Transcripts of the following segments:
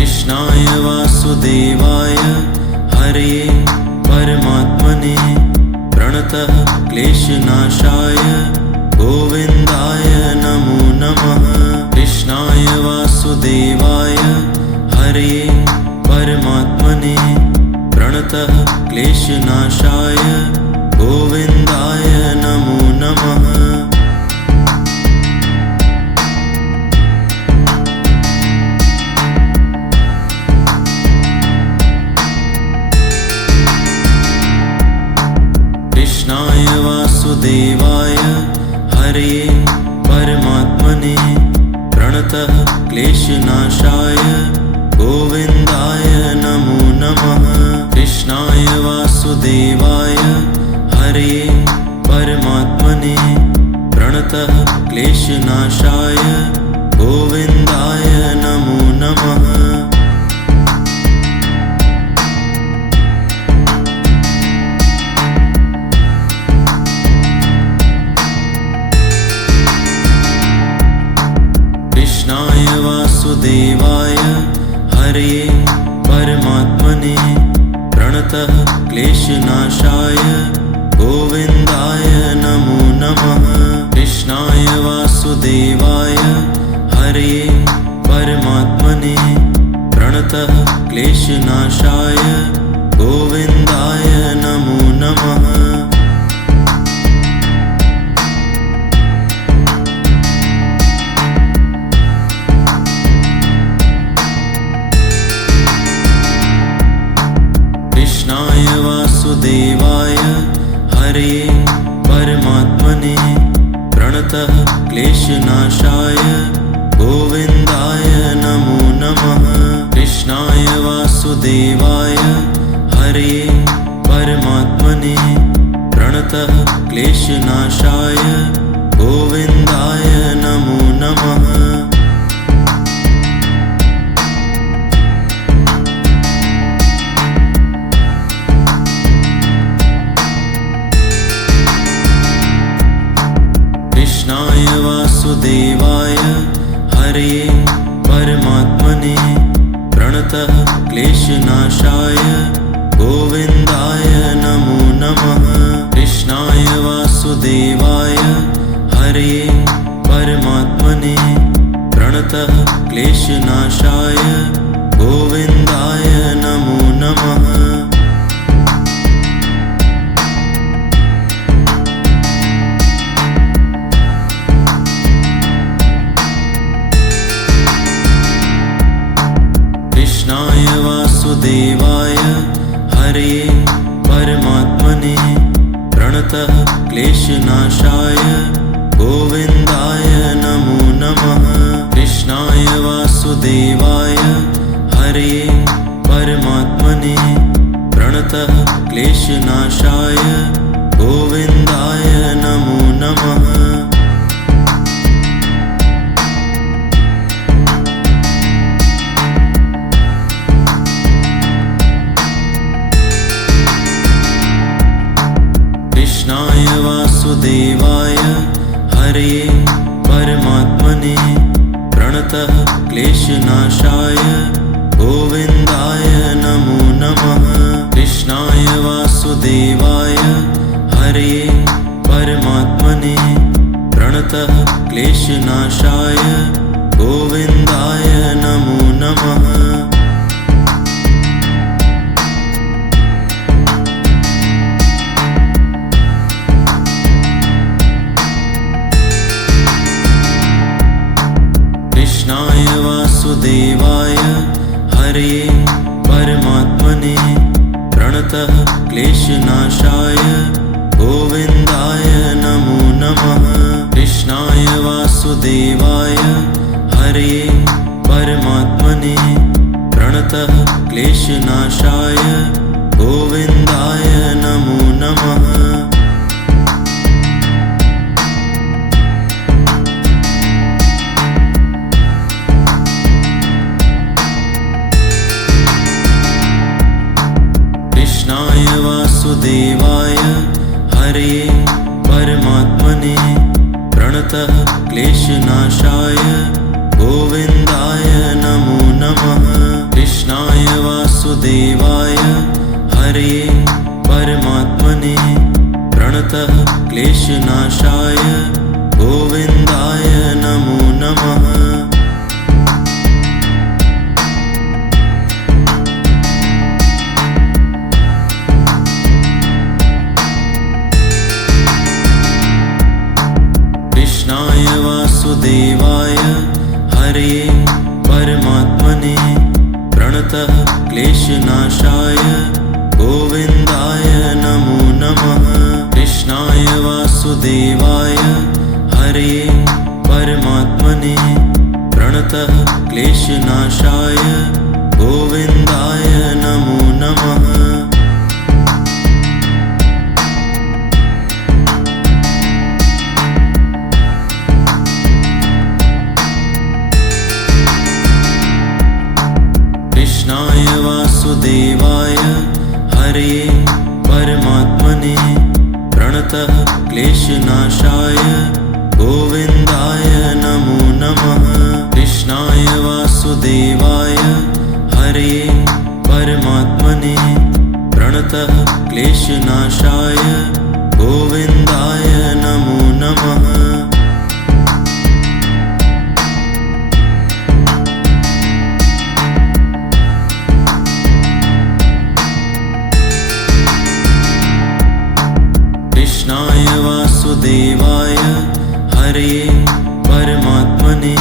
कृष्णाय वासुदेवाय हरे परमात्मने प्रणतः क्लेशनाशाय गोविन्दाय नमो नमः। कृष्णाय वासुदेवाय हरे परमात्मने प्रणतः क्लेशनाशाय गोविन्दाय नमो नमः। कृष्णाय वासुदेवाय हरे परमात्मने प्रणतः क्लेशनाशाय गोविन्दाय नमो नमः। कृष्णाय वासुदेवाय हरे परमात्मने प्रणतः क्लेशनाशाय गोविन्दाय नमो नमः। कृष्णाय वासुदेवाय हरे परमात्मने प्रणतः क्लेशनाशाय गोविन्दाय नमो नमः। कृष्णाय वासुदेवाय हरे परमात्मने प्रणतः क्लेशनाशाय गोविन्दाय नमो नमः। कृष्णाय वासुदेवाय हरे परमात्मने प्रणतः क्लेशनाशाय गोविन्दाय नमो नमः। कृष्णाय वासुदेवाय हरे परमात्मने प्रणतः क्लेशनाशाय गोविन्दाय नमो नमः। कृष्णाय वासुदेवाय हरे परमात्मने प्रणतः क्लेशनाशाय गोविन्दाय नमो नमः। कृष्णाय वासुदेवाय हरे परमात्मने प्रणतः क्लेशनाशाय गोविन्दाय नमो नमः। कृष्णाय वासुदेवाय हरे परमात्मने प्रणतः क्लेशनाशाय गोविन्दाय नमो नमः। कृष्णाय वासुदेवाय हरे परमात्मने प्रणतः क्लेशनाशाय गोविन्दाय नमो नमः। कृष्णाय वासुदेवाय हरे परमात्मने प्रणतः क्लेशनाशाय गोविन्दाय नमो नमः। कृष्णाय वासुदेवाय हरे परमात्मने प्रणतः क्लेशनाशाय गोविन्दाय नमो नमः। कृष्णाय वासुदेवाय हरे परमात्मने प्रणतः क्लेशनाशाय गोविन्दाय नमो नमः। कृष्णाय वासुदेवाय हरे परमात्मने प्रणतः क्लेशनाशाय गोविन्दाय नमो नमः। कृष्णाय वासुदेवाय हरे परमात्मने प्रणतः क्लेशनाशाय गोविन्दाय नमो नमः। प्रणतः क्लेशनाशाय गोविन्दाय नमो नमः। कृष्णाय वासुदेवाय हरये परमात्मने प्रणतः क्लेशनाशाय गोविन्दाय नमो नमः। कृष्णाय वासुदेवाय हरये परमात्मने प्रणतः क्लेशनाशाय गोविन्दाय नमो नमः। कृष्णाय वासुदेवाय हरये परमात्मने प्रणतः क्लेशनाशाय गोविन्दाय नमो नमः। कृष्णाय वासुदेवाय हरये परमात्मने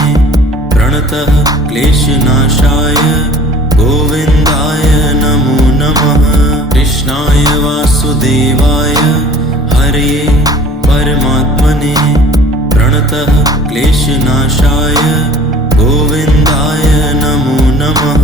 प्रणतः क्लेशनाशाय गोविन्दाय नमो नमः। कृष्णाय वासुदेवाय हरये परमात्मने प्रणतः क्लेशनाशाय गोविन्दाय नमो नमः।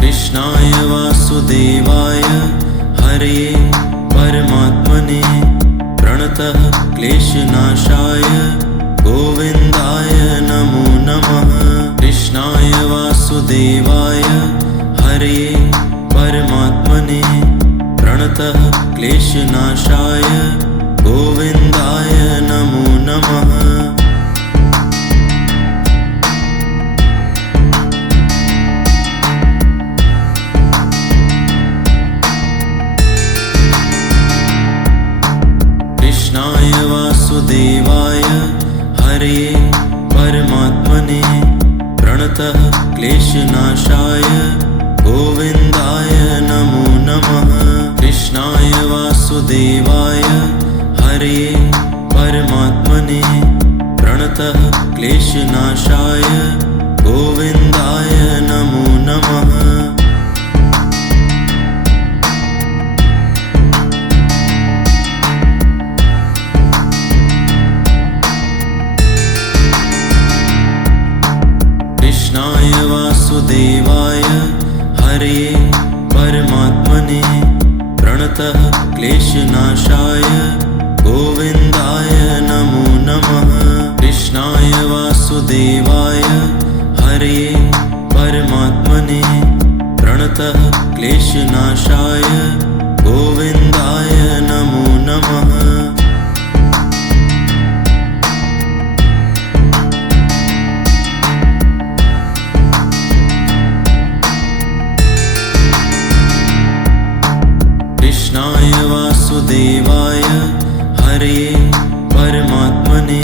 कृष्णाय वासुदेवाय हरये परमात्मने प्रणतः क्लेशनाशाय गोविन्दाय नमो नमः। कृष्णाय वासुदेवाय हरये परमात्मने प्रणतः क्लेशनाशाय गोविन्दाय नमो नमः। कृष्णाय वासुदेवाय हरये परमात्मने प्रणतः क्लेशनाशाय गोविन्दाय नमो नमः। कृष्णाय वासुदेवाय हरये परमात्मने प्रणतः क्लेशनाशाय गोविन्दाय नमो नमः। कृष्णाय वासुदेवाय हरये परमात्मने प्रणतः क्लेशनाशाय गोविन्दाय नमो नमः। कृष्णाय वासुदेवाय हरये परमात्मने प्रणतः क्लेशनाशाय गोविन्दाय नमो नमः। कृष्णाय वासुदेवाय हरये परमात्मने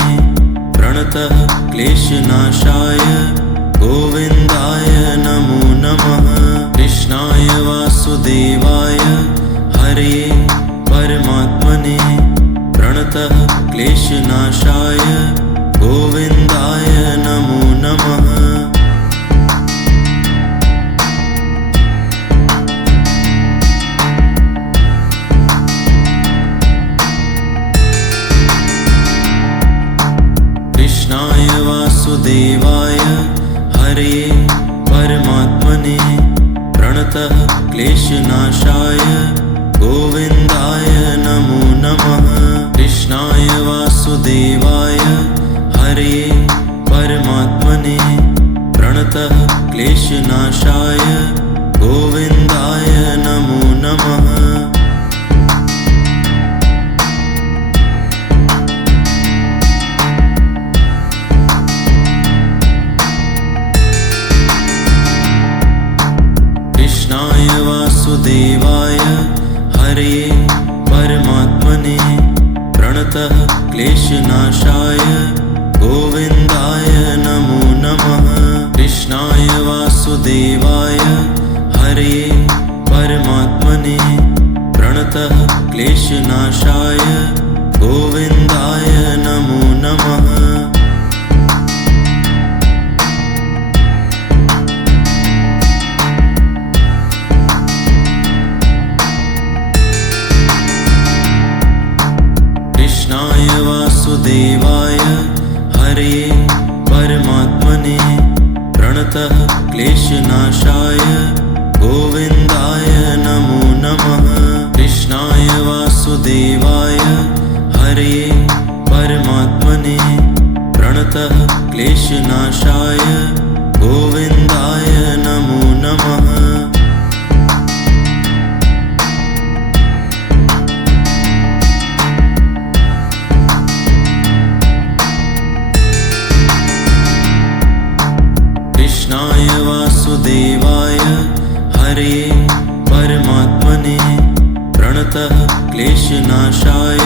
प्रणतः क्लेशनाशाय गोविन्दाय नमो नमः। कृष्णाय वासुदेवाय हरये परमात्मने प्रणतः क्लेशनाशाय गोविन्दाय नमो नमः। कृष्णाय वासुदेवाय हरये परमात्मने प्रणतः क्लेशनाशाय गोविन्दाय नमो नमः। कृष्णाय वासुदेवाय हरये परमात्मने प्रणतः क्लेशनाशाय गोविन्दाय नमो नमः। कृष्णाय वासुदेवाय हरये परमात्मने प्रणतः क्लेशनाशाय गोविन्दाय नमो नमः। कृष्णाय वासुदेवाय हरये परमात्मने प्रणतः प्रणतः क्लेशनाशाय गोविन्दाय नमो नमः। कृष्णाय वासुदेवाय हरे परमात्मने प्रणतः क्लेशनाशाय गोविन्दाय नमो नमः। कृष्णाय वासुदेवाय हरे परमात्मने प्रणतः क्लेशनाशाय गोविन्दाय नमो नमः। कृष्णाय वासुदेवाय हरे परमात्मने प्रणतः क्लेशनाशाय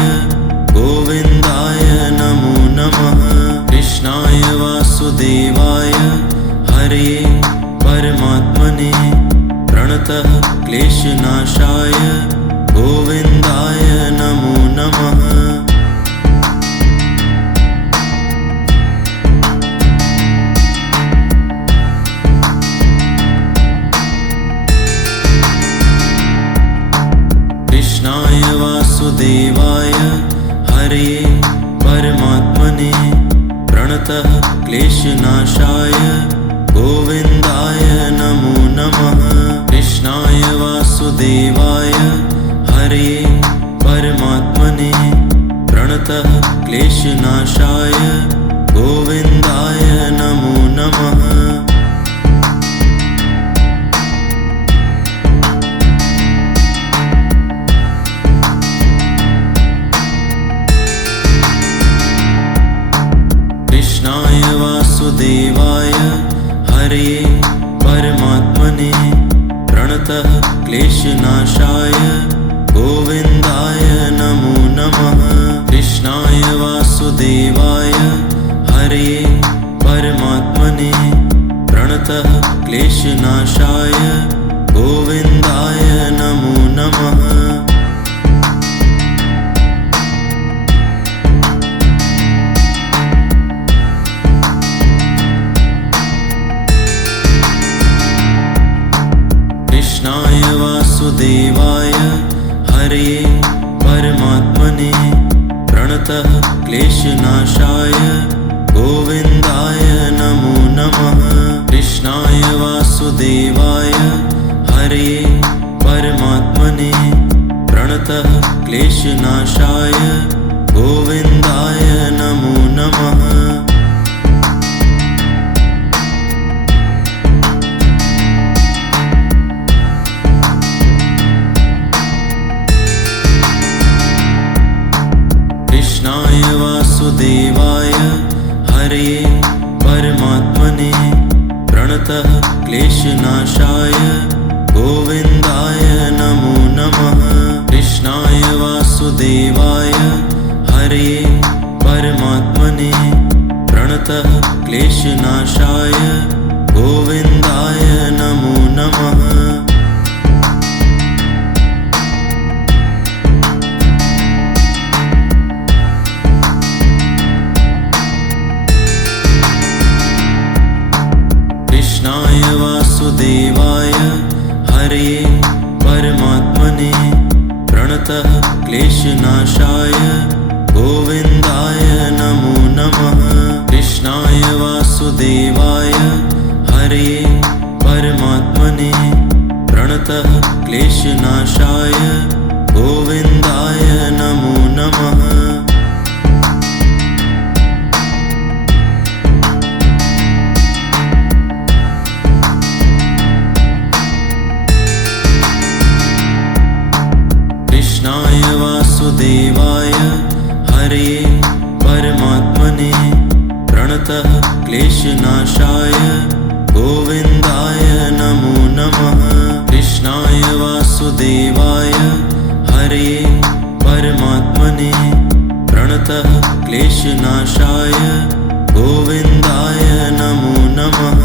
गोविन्दाय नमो नमः। कृष्णाय वासुदेवाय हरे परमात्मने प्रणतः क्लेशनाशाय गोविन्दाय नमो नमः। कृष्णाय वासुदेवाय हरे परमात्मने प्रणतः क्लेशनाशाय गोविन्दाय नमो नमः। कृष्णाय वासुदेवाय हरे परमात्मने प्रणतः क्लेशनाशाय गोविन्दाय नमो नमः। कृष्णाय वासुदेवाय हरे परमात्मने प्रणतः क्लेशनाशाय गोविन्दाय नमो नमः। कृष्णाय वासुदेवाय हरे परमात्मने प्रणतः क्लेशनाशाय गोविन्दाय नमो नमः। कृष्णाय वासुदेवाय हरे परमात्मने प्रणतः क्लेशनाशाय गोविन्दाय नमो नमः। कृष्णाय वासुदेवाय हरे परमात्मने प्रणतः क्लेशनाशाय गोविन्दाय नमो नमः। कृष्णाय वासुदेवाय हरे परमात्मने प्रणतः क्लेशनाशाय गोविन्दाय नमो नमः। कृष्णाय वासुदेवाय हरे परमात्मने प्रणतः क्लेशनाशाय गोविन्दाय नमो नमः। कृष्णाय वासुदेवाय हरे परमात्मने प्रणतः क्लेशनाशाय गोविन्दाय नमो नमः। कृष्णाय वासुदेवाय हरे परमात्मने प्रणतः क्लेशनाशाय गोविन्दाय नमो नमः। कृष्णाय वासुदेवाय हरे परमात्मने प्रणतः क्लेशनाशाय गोविन्दाय नमो नमः। कृष्णाय वासुदेवाय हरे परमात्मने प्रणतः क्लेशनाशाय गोविन्दाय नमो नमः।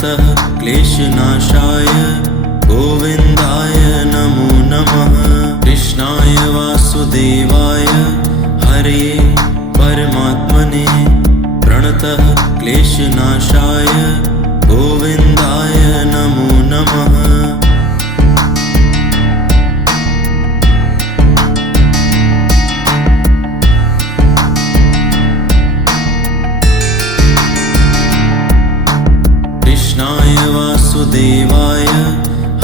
प्रणतः क्लेशनाशाय गोविन्दाय नमो नमः। कृष्णाय वासुदेवाय हरे परमात्मने प्रणतः क्लेशनाशाय गोविन्दाय नमो नमः। कृष्णाय वासुदेवाय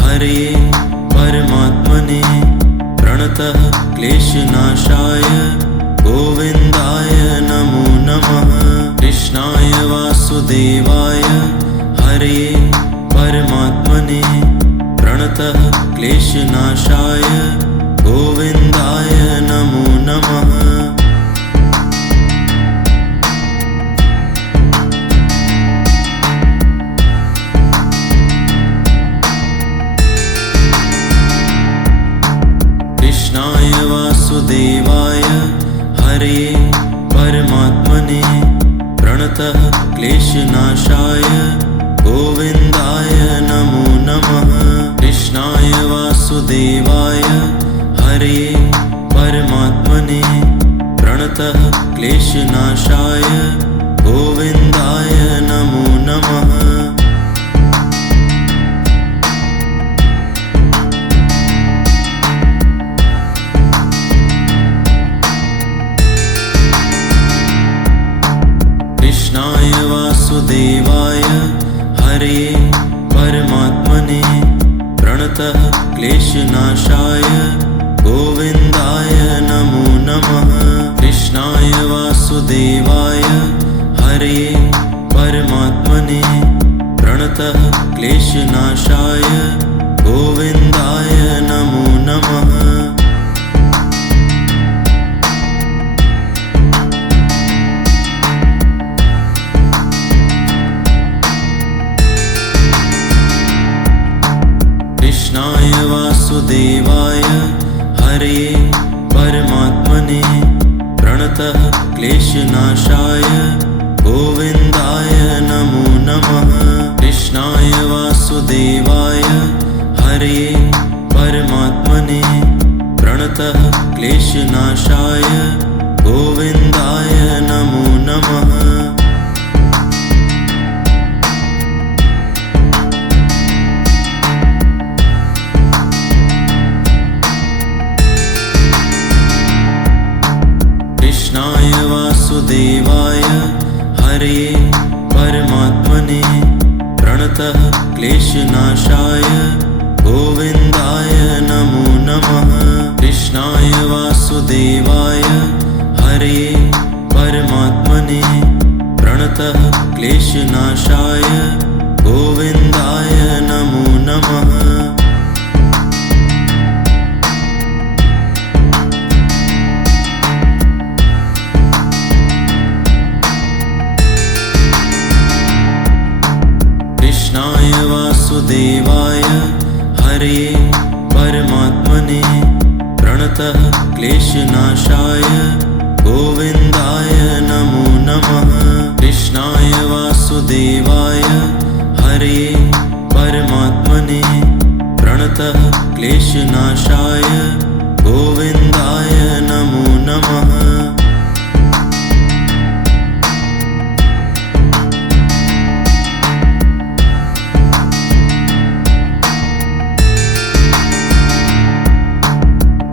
हरे परमात्मने प्रणतः क्लेशनाशाय गोविन्दाय नमो नमः। कृष्णाय वासुदेवाय हरे परमात्मने प्रणतः क्लेशनाशाय गोविन्दाय नमो नमः। कृष्णाय वासुदेवाय हरे परमात्मने प्रणतः क्लेशनाशाय गोविन्दाय नमो नमः। कृष्णाय वासुदेवाय हरे परमात्मने प्रणतः क्लेशनाशाय गोविन्दाय नमो नमः। कृष्णाय वासुदेवाय हरे परमात्मने प्रणतः क्लेशनाशाय गोविन्दाय नमो नमः। कृष्णाय वासुदेवाय हरे परमात्मने प्रणतः क्लेशनाशाय गोविन्दाय नमो नमः। कृष्णाय वासुदेवाय हरे परमात्मने प्रणतः क्लेशनाशाय गोविन्दाय नमो नमः। कृष्णाय वासुदेवाय हरे परमात्मने प्रणतः क्लेशनाशाय गोविन्दाय नमो नमः। कृष्णाय वासुदेवाय हरे परमात्मने प्रणतः क्लेशनाशाय गोविन्दाय नमो नमः। कृष्णाय वासुदेवाय हरे परमात्मने प्रणतः क्लेशनाशाय गोविन्दाय नमो नमः। कृष्णाय वासुदेवाय हरे परमात्मने प्रणतः क्लेशनाशाय गोविन्दाय नमो नमः। कृष्णाय वासुदेवाय हरे परमात्मने प्रणतः क्लेशनाशाय गोविन्दाय नमो नमः।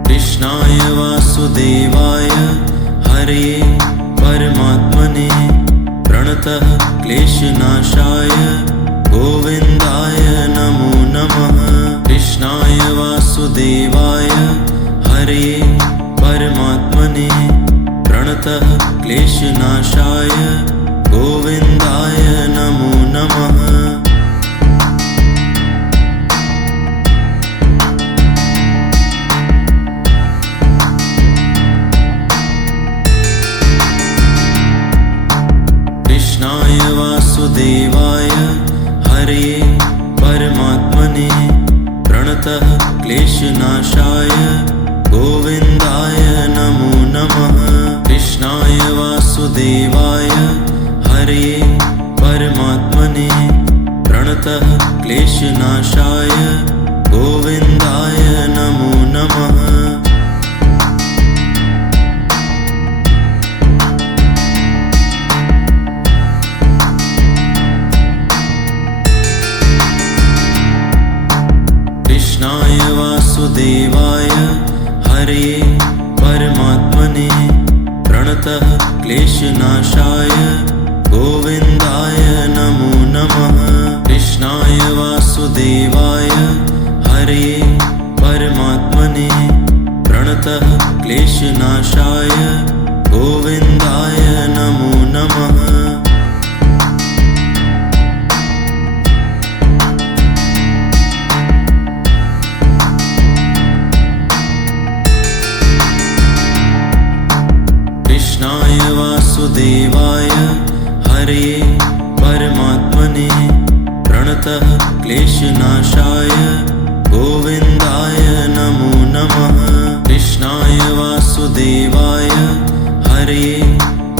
कृष्णाय वासुदेवाय हरे परमात्मने प्रणतः क्लेशनाशाय गोविन्दाय नमो नमः। कृष्णाय वासुदेवाय हरे परमात्मने प्रणतः क्लेशनाशाय गोविन्दाय नमो नमः। कृष्णाय वासुदेवाय हरे परमात्मने प्रणतः क्लेशनाशाय गोविन्दाय नमो नमः। कृष्णाय वासुदेवाय हरे परमात्मने प्रणतः क्लेशनाशाय गोविन्दाय नमो नमः। कृष्णाय वासुदेवाय हरे परमात्मने प्रणतः क्लेशनाशाय गोविन्दाय नमो नमः। कृष्णाय वासुदेवाय हरे परमात्मने प्रणतः क्लेशनाशाय गोविन्दाय नमो नमः। कृष्णाय वासुदेवाय हरे परमात्मने प्रणतः क्लेशनाशाय गोविन्दाय नमो नमः। कृष्णाय वासुदेवाय हरे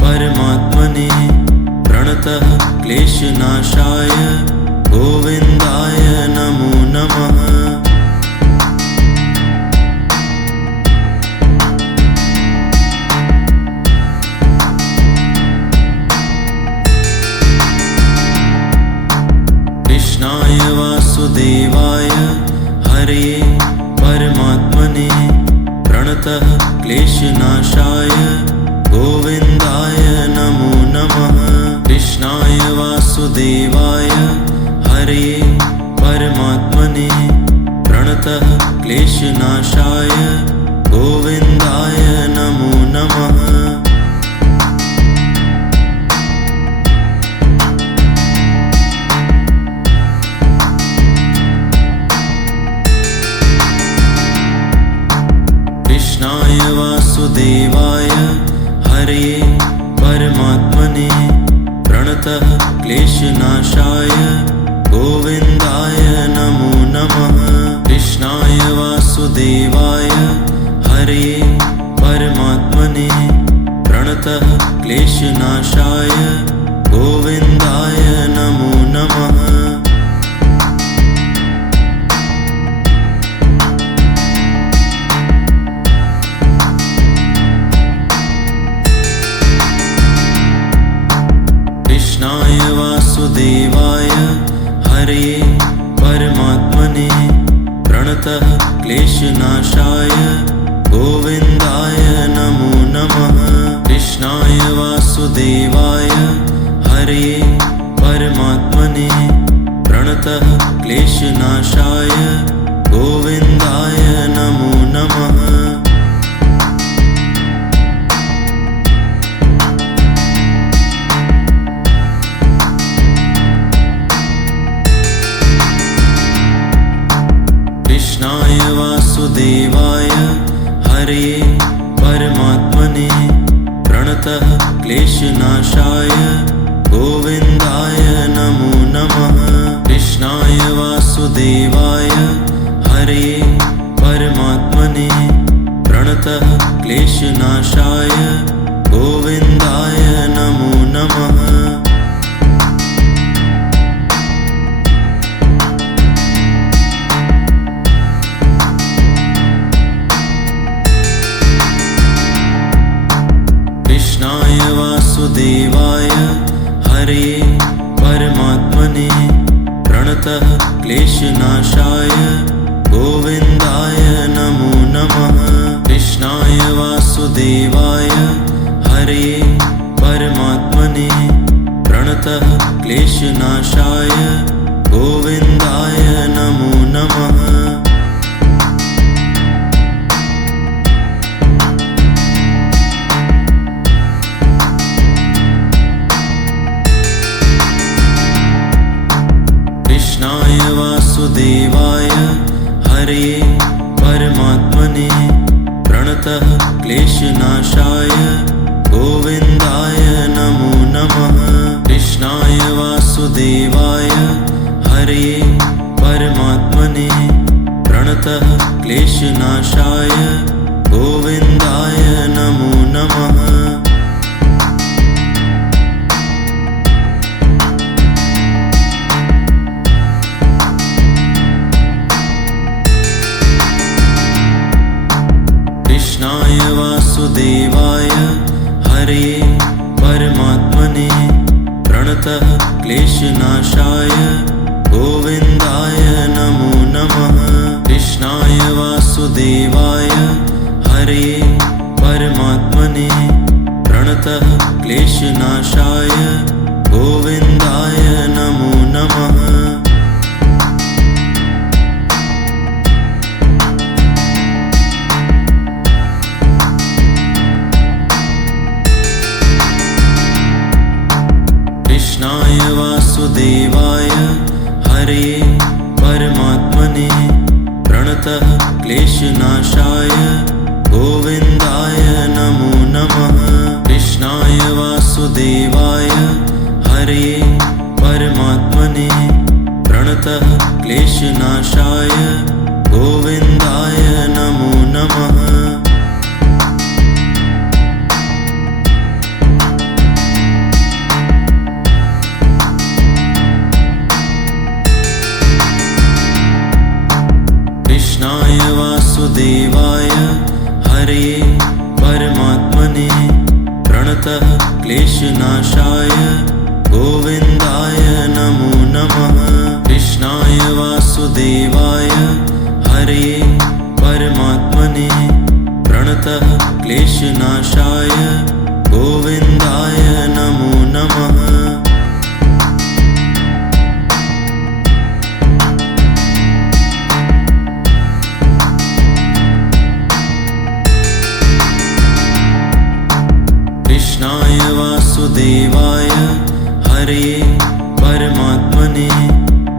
परमात्मने प्रणतः क्लेशनाशाय गोविन्दाय नमो नमः। कृष्णाय वासुदेवाय हरे परमात्मने प्रणतः क्लेशनाशाय गोविन्दाय नमो नमः। कृष्णाय वासुदेवाय हरे परमात्मने प्रणतः क्लेशनाशाय गोविन्दाय नमो नमः। कृष्णाय वासुदेवाय हरे परमात्मने प्रणतः क्लेशनाशाय गोविन्दाय नमो नमः। कृष्णाय वासुदेवाय हरे परमात्मने प्रणतः क्लेशनाशाय गोविन्दाय नमो नमः। कृष्णाय वासुदेवाय हरे परमात्मने प्रणतः क्लेशनाशाय गोविन्दाय नमो नमः। कृष्णाय वासुदेवाय हरे परमात्मने प्रणतः क्लेशनाशाय गोविन्दाय नमो नमः। कृष्णाय वासुदेवाय हरे परमात्मने प्रणतः क्लेशनाशाय गोविन्दाय नमो नमः। कृष्णाय वासुदेवाय हरे परमात्मने प्रणतः क्लेशनाशाय गोविन्दाय नमो नमः। कृष्णाय वासुदेवाय हरे परमात्मने प्रणतः क्लेशनाशाय गोविन्दाय नमो नमः। कृष्णाय वासुदेवाय हरे परमात्मने प्रणतः क्लेशनाशाय गोविन्दाय नमो नमः। कृष्णाय वासुदेवाय हरे परमात्मने प्रणतः क्लेशनाशाय गोविन्दाय नमो नमः। कृष्णाय वासुदेवाय हरे परमात्मने प्रणतः क्लेशनाशाय गोविन्दाय नमो नमः। वासुदेवाय हरे परमात्मने प्रणतः क्लेशनाशाय गोविन्दाय नमो नमः। कृष्णाय वासुदेवाय हरे परमात्मने प्रणतः क्लेशनाशाय गोविन्दाय नमो नमः। कृष्णाय वासुदेवाय हरे परमात्मने प्रणतः क्लेशनाशाय गोविन्दाय नमो नमः। कृष्णाय वासुदेवाय हरे परमात्मने प्रणतः क्लेशनाशाय गोविन्दाय नमो नमः। कृष्णाय वासुदेवाय हरे परमात्मने प्रणतः क्लेशनाशाय गोविन्दाय नमो नमः। कृष्णाय वासुदेवाय हरे परमात्मने प्रणतः क्लेशनाशाय गोविन्दाय नमो नमः। कृष्णाय वासुदेवाय हरे परमात्मने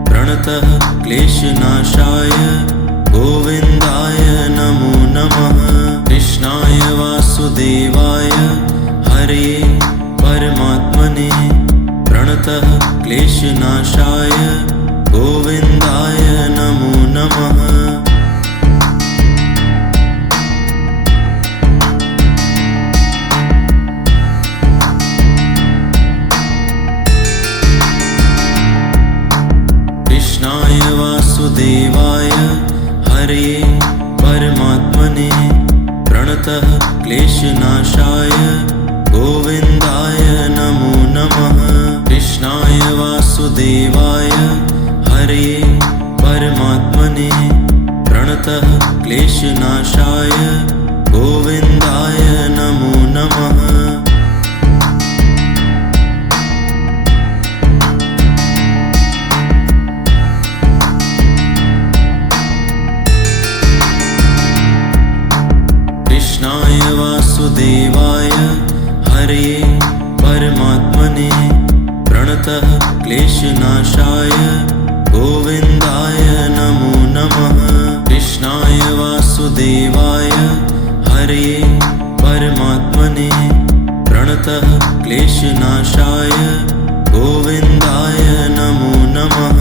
प्रणतः क्लेशनाशाय गोविन्दाय नमो नमः। कृष्णाय वासुदेवाय हरे परमात्मने प्रणतः क्लेशनाशाय गोविन्दाय नमो नमः। कृष्णाय वासुदेवाय हरे परमात्मने प्रणतः क्लेशनाशाय गोविन्दाय नमो नमः। कृष्णाय वासुदेवाय हरे परमात्मने प्रणतः क्लेशनाशाय गोविन्दाय नमो नमः। कृष्णाय वासुदेवाय हरे परमात्मने प्रणतः क्लेशनाशाय गोविन्दाय नमो नमः। कृष्णाय वासुदेवाय हरे परमात्मने प्रणतः क्लेशनाशाय गोविन्दाय नमो नमः।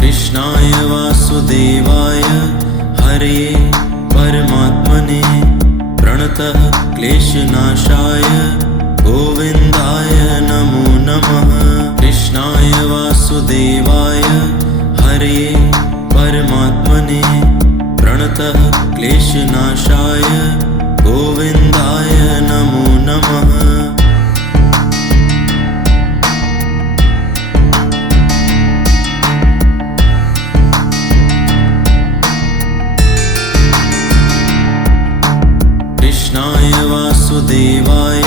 कृष्णाय वासुदेवाय हरे परमात्मने प्रणतः क्लेशनाशाय गोविन्दाय नमो नमः। कृष्णाय वासुदेवाय हरे परमात्मने प्रणतः क्लेशनाशाय गोविन्दाय नमो नमः। कृष्णाय वासुदेवाय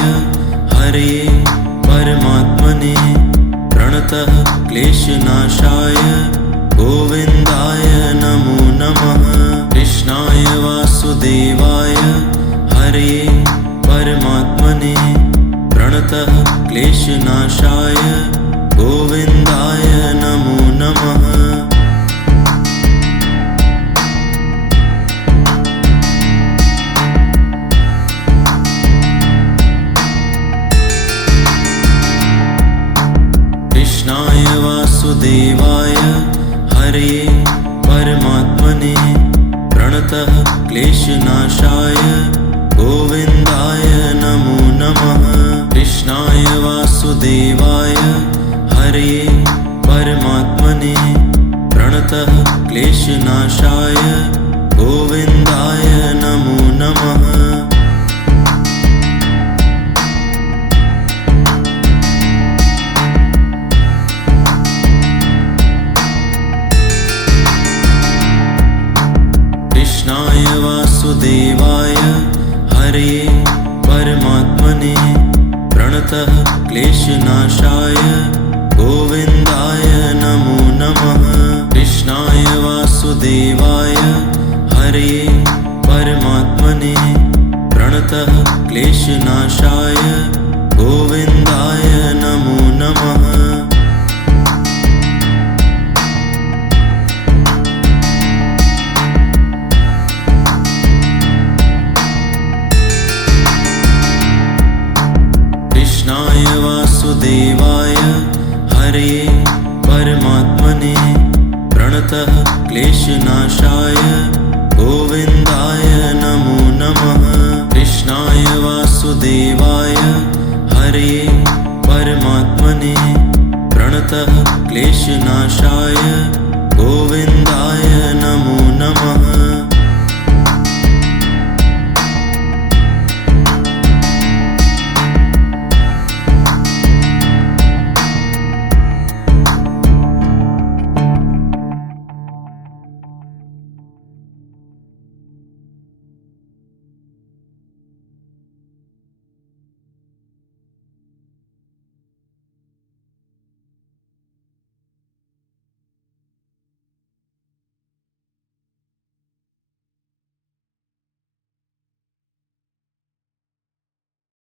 हरे परमात्मने प्रणतः क्लेशनाशाय गोविन्दाय नमो नमः। कृष्णाय वासुदेवाय हरे परमात्मने प्रणतः क्लेशनाशाय गोविन्दाय नमो नमः। कृष्णाय वासुदेवाय हरे परमात्मने प्रणतः क्लेशनाशाय गोविन्दाय नमो नमः। कृष्णाय वासुदेवाय हरे परमात्मने प्रणतः क्लेशनाशाय गोविन्दाय नमो नमः। कृष्णाय वासुदेवाय हरे परमात्मने प्रणतः क्लेशनाशाय गोविन्दाय नमो नमः। कृष्णाय वासुदेवाय हरे परमात्मने प्रणतः क्लेशनाशाय गोविन्दाय नमो नमः। कृष्णाय वासुदेवाय हरे परमात्मने प्रणतः क्लेशनाशाय